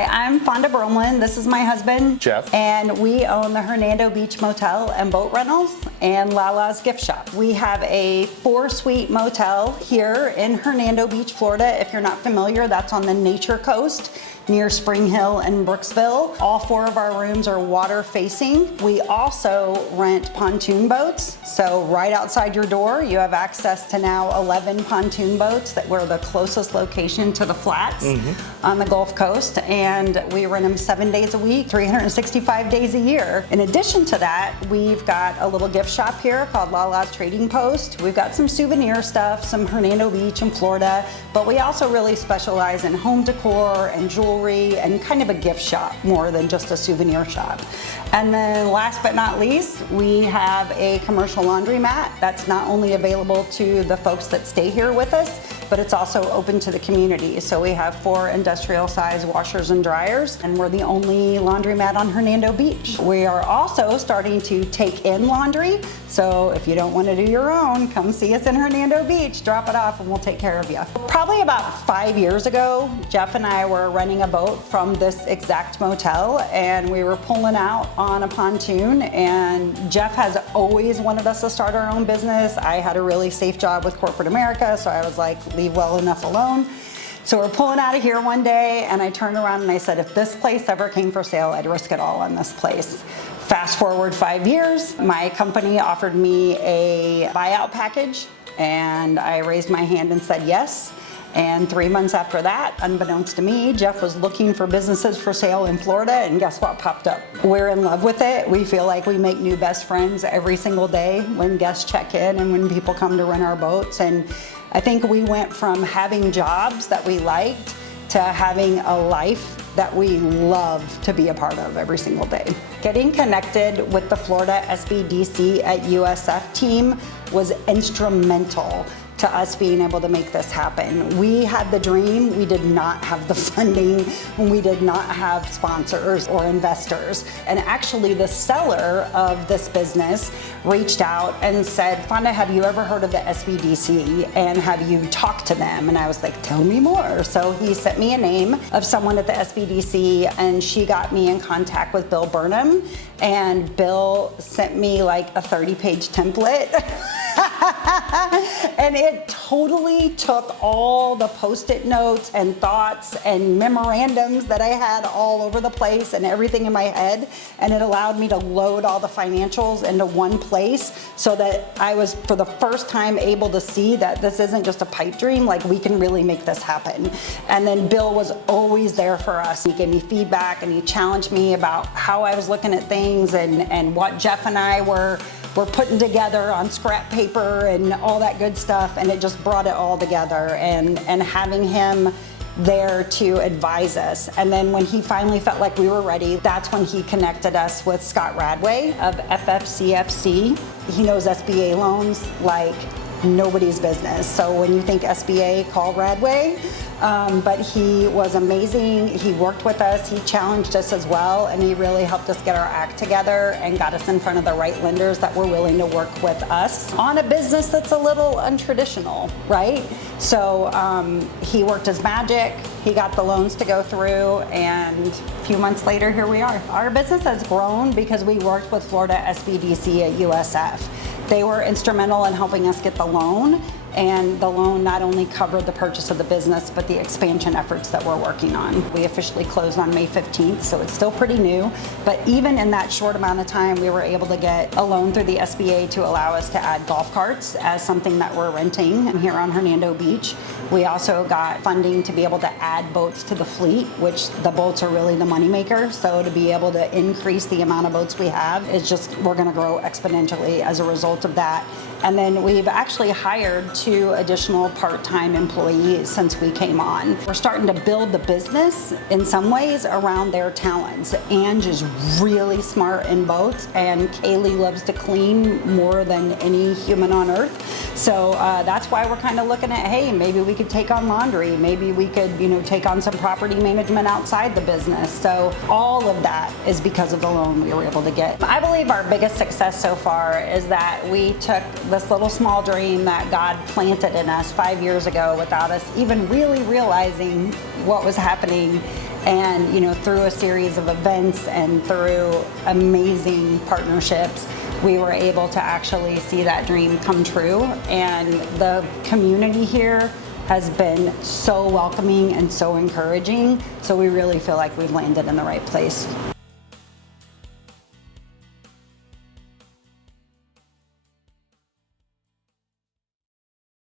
Hi, I'm Fonda Bromeland. This is my husband, Jeff. And we own the Hernando Beach Motel and boat rentals and Lala's gift shop. We have a 4-suite motel here in Hernando Beach, Florida. If you're not familiar, that's on the Nature Coast near Spring Hill and Brooksville. All 4 of our rooms are water facing. We also rent pontoon boats. So right outside your door, you have access to now 11 pontoon boats that we're the closest location to the flats on the Gulf Coast. And we rent them 7 days a week, 365 days a year. In addition to that, we've got a little gift shop here called Lala's Trading Post. We've got some souvenir stuff, some Hernando Beach in Florida, but we also really specialize in home decor and jewelry and kind of a gift shop more than just a souvenir shop. And then last but not least, we have a commercial laundromat that's not only available to the folks that stay here with us, but it's also open to the community. So we have 4 industrial size washers and dryers, and we're the only laundromat on Hernando Beach. We are also starting to take in laundry. So if you don't want to do your own, come see us in Hernando Beach, drop it off and we'll take care of you. Probably about 5 years ago, Jeff and I were renting a boat from this exact motel, and we were pulling out on a pontoon, and Jeff has always wanted us to start our own business. I had a really safe job with corporate America, so I was like, leave well enough alone. So we're pulling out of here one day, and I turned around and I said, if this place ever came for sale, I'd risk it all on this place. Fast forward 5 years, my company offered me a buyout package, and I raised my hand and said yes. And 3 months after that, unbeknownst to me, Jeff was looking for businesses for sale in Florida, and guess what popped up? We're in love with it. We feel like we make new best friends every single day when guests check in and when people come to rent our boats. And I think we went from having jobs that we liked to having a life that we love to be a part of every single day. Getting connected with the Florida SBDC at USF team was instrumental to us being able to make this happen. We had the dream, we did not have the funding, and we did not have sponsors or investors. And actually the seller of this business reached out and said, Fonda, have you ever heard of the SBDC? And have you talked to them? And I was like, tell me more. So he sent me a name of someone at the SBDC, and she got me in contact with Bill Burnham. And Bill sent me like a 30-page template. And it totally took all the Post-it notes and thoughts and memorandums that I had all over the place and everything in my head, and it allowed me to load all the financials into one place so that I was, for the first time, able to see that this isn't just a pipe dream, like we can really make this happen. And then Bill was always there for us. He gave me feedback and he challenged me about how I was looking at things and what Jeff and I were putting together on scrap paper and all that good stuff, and it just brought it all together, and having him there to advise us. And then when he finally felt like we were ready, that's when he connected us with Scott Radway of FFCFC. He knows SBA loans like nobody's business. So when you think SBA, call Radway. But he was amazing. He worked with us, he challenged us as well, and he really helped us get our act together and got us in front of the right lenders that were willing to work with us on a business that's a little untraditional, right? So he worked his magic, he got the loans to go through, and a few months later, here we are. Our business has grown because we worked with Florida SBDC at USF. They were instrumental in helping us get the loan, and the loan not only covered the purchase of the business, but the expansion efforts that we're working on. We officially closed on May 15th, so it's still pretty new, but even in that short amount of time, we were able to get a loan through the SBA to allow us to add golf carts as something that we're renting here on Hernando Beach. We also got funding to be able to add boats to the fleet, which the boats are really the moneymaker. So to be able to increase the amount of boats we have is just, we're gonna grow exponentially as a result of that. And then we've actually hired 2 additional part-time employees since we came on. We're starting to build the business in some ways around their talents. Ange is really smart in boats, and Kaylee loves to clean more than any human on earth. So that's why we're kind of looking at, hey, maybe we could take on laundry. Maybe we could, take on some property management outside the business. So all of that is because of the loan we were able to get. I believe our biggest success so far is that we took this little small dream that God planted in us 5 years ago without us even really realizing what was happening, And through a series of events and through amazing partnerships, we were able to actually see that dream come true. And the community here has been so welcoming and so encouraging. So we really feel like we've landed in the right place.